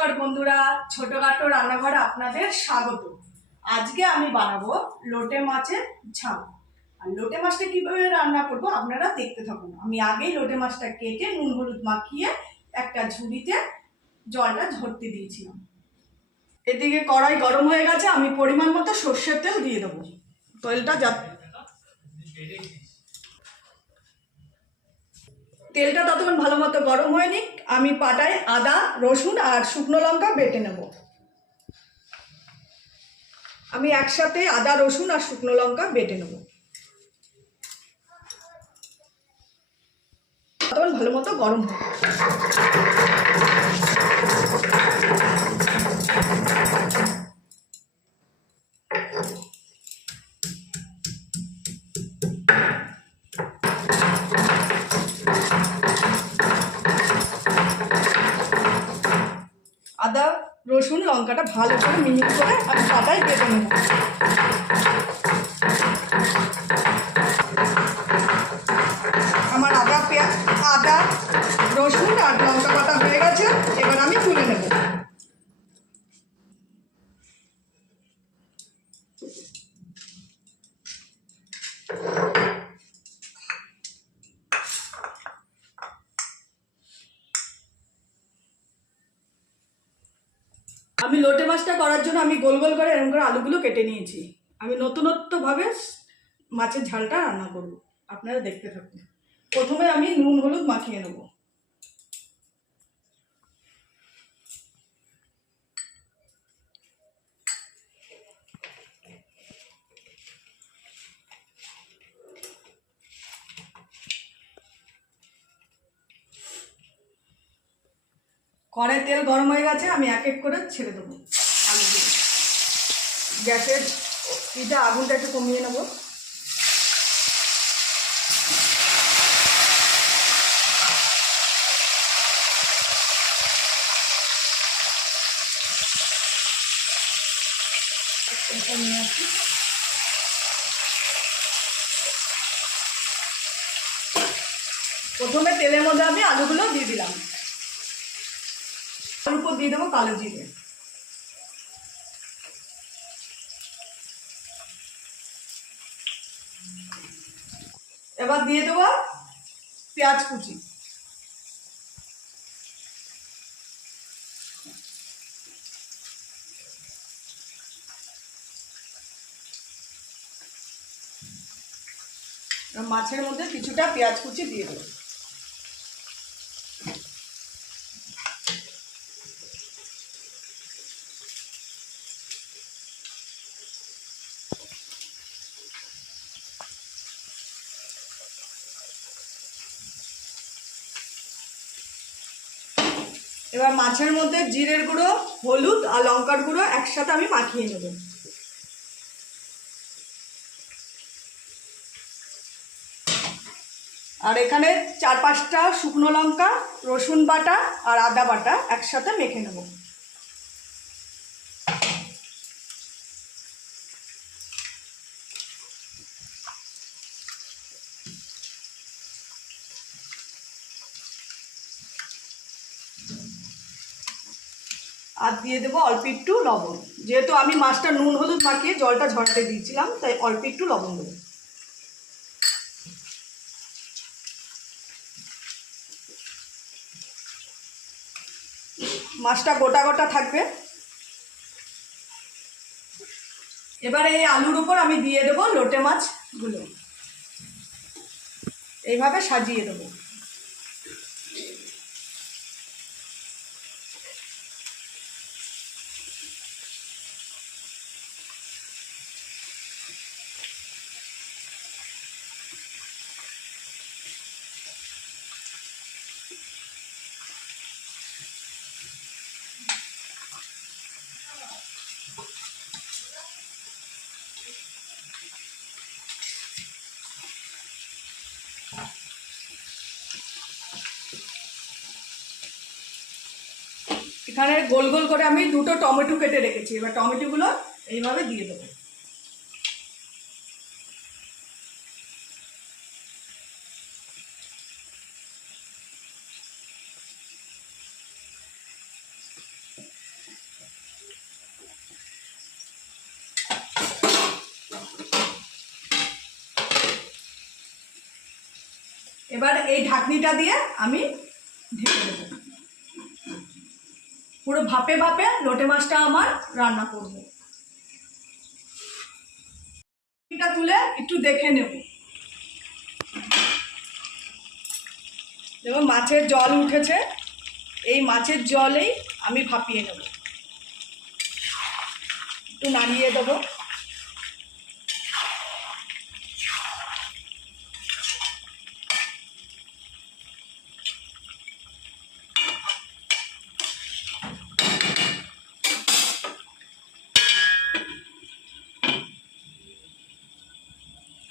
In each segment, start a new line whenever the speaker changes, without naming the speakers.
নমস্কার বন্ধুরা, ছোটখাটো রান্নাঘরে আপনাদের স্বাগত। আজকে আমি বানাবো লোটে মাছের ঝাল। আর লোটে মাছটা কীভাবে রান্না করব আপনারা দেখতে থাকুন। আমি আগেই লোটে মাছটা কেটে নুন হলুদ মাখিয়ে একটা ঝুড়িতে জলটা ঝরতে দিয়েছিলাম। এদিকে কড়াই গরম হয়ে গেছে, আমি পরিমাণ মতো সর্ষের তেল দিয়ে দেবো। তেলটা যা তেলটা ততক্ষণ ভালো মতো গরম হয়নি আমি পাটায় আদা, রসুন আর শুকনো লঙ্কা বেটে নেব। আমি একসাথে আদা, রসুন আর শুকনো লঙ্কা বেটে নেব। ততক্ষণ ভালো মতো গরম হবে লঙ্কাটা ভালো করে মিহি করে আমি পাটায় বেটে নেব। আমার আদা পেঁয়াজ, আদা, রসুন আর লঙ্কা পাতা হয়ে গেছে, এবার আমি তুলে নেব। আমি লোটে মাছটা করার জন্য আমি গোল গোল করে এরকম করে আলুগুলো কেটে নিয়েছি। আমি নতুনত্বভাবে মাছের ঝালটা রান্না করব। আপনারা দেখতে থাকুন। প্রথমে আমি নুন, হলুদ মাখিয়ে নেব। কড়াই তেল গরম হয়ে গেছে, আমি এক এক করে ছেড়ে দেবো। আলুগুলো গ্যাসের ইটা, আগুনটা একটু কমিয়ে নেব। এটা প্রথমে তেলের মধ্যে আমি আলুগুলো দিয়ে দিলাম। তার উপর দিয়ে দেবো কালো জিরে। এবার দিয়ে দেবো পেঁয়াজ কুচি। মাছের মধ্যে কিছুটা পেঁয়াজ কুচি দিয়ে দেবো। এবার মাছের মধ্যে জিরের গুঁড়ো, হলুদ আর লঙ্কার গুঁড়ো একসাথে আমি মাখিয়ে নেব। আর এখানে চার পাঁচটা শুকনো লঙ্কা, রসুন বাটা আর আদা বাটা একসাথে মেখে নেব। আর দিয়ে দেবো অল্প একটু লবণ। যেহেতু আমি মাছটা নুন হলুদ মাখিয়ে জলটা ঝরাতে দিয়েছিলাম, তাই অল্প একটু লবণ দেবো। মাছটা গোটা গোটা থাকবে। এবারে এই আলুর উপর আমি দিয়ে দেবো লোটে মাছগুলো। এইভাবে সাজিয়ে দেবো। এখানে গোল গোল করে আমি দুটো টমেটো কেটে রেখেছি। এবার টমেটোগুলো এইভাবে দিয়ে দেবো। এবার এই ঢাকনিটা দিয়ে আমি ঢেকে দেবো। পুরো ভাপে ভাপে লোটে মাছটা আমার রান্না করব। এটা তুলে একটু দেখে নেব। দেখো, মাছের জল উঠেছে। এই মাছের জলেই আমি ভাপিয়ে নেব। একটু নাড়িয়ে দেবো।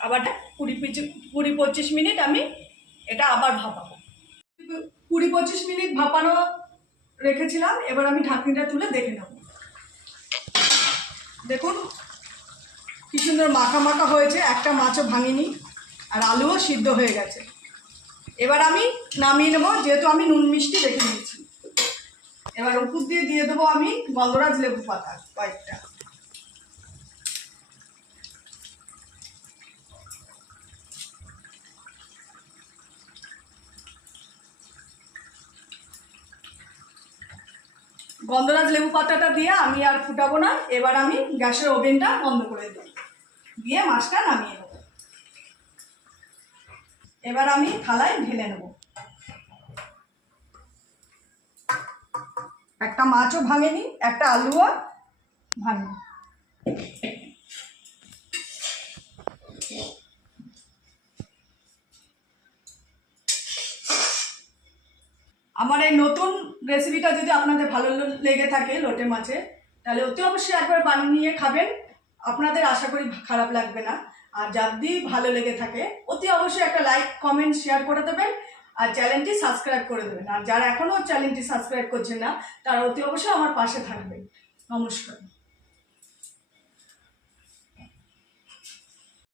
আবার কুড়ি পিচি কুড়ি পঁচিশ মিনিট আমি এটা আবার ভাপাবো। কুড়ি পঁচিশ মিনিট ভাপানো রেখেছিলাম, এবার আমি ঢাকনিটা তুলে দেখে নেব। দেখুন, কি সুন্দর মাখা মাখা হয়েছে, একটা মাছও ভাঙিনি, আর আলুও সিদ্ধ হয়ে গেছে। এবার আমি নামিয়ে নেব, যেহেতু আমি নুন মিষ্টি রেখে নিয়েছি। এবার উপর দিয়ে দিয়ে দেবো আমি গন্ধরাজ লেবু পাতা কয়েকটা। গন্ধরাজ লেবু পাতাটা দিয়ে আমি আর ফুটাবো না। এবার আমি গ্যাসের ওভেনটা বন্ধ করে দিই দিয়ে মাছটা নামিয়ে নেব। এবার আমি থালায় ঢেলে নেব। একটা মাছও ভাঙেনি, একটা আলুও ভাঙেনি। আমার এই নতুন রেসিপিটা যদি আপনাদের ভালো লেগে থাকে লোটে মাছে, তাহলে অতি অবশ্যই একবার বানিয়ে নিয়ে খাবেন। আপনাদের আশা করি খারাপ লাগবে না। আর যাদি ভালো লেগে থাকে, অতি অবশ্যই একটা লাইক কমেন্ট শেয়ার করে দেবেন। আর চ্যানেলটি সাবস্ক্রাইব করে দেবেন। আর যারা এখনও চ্যানেলটি সাবস্ক্রাইব করছেন না, তারা অতি অবশ্যই আমার পাশে থাকবেন। নমস্কার।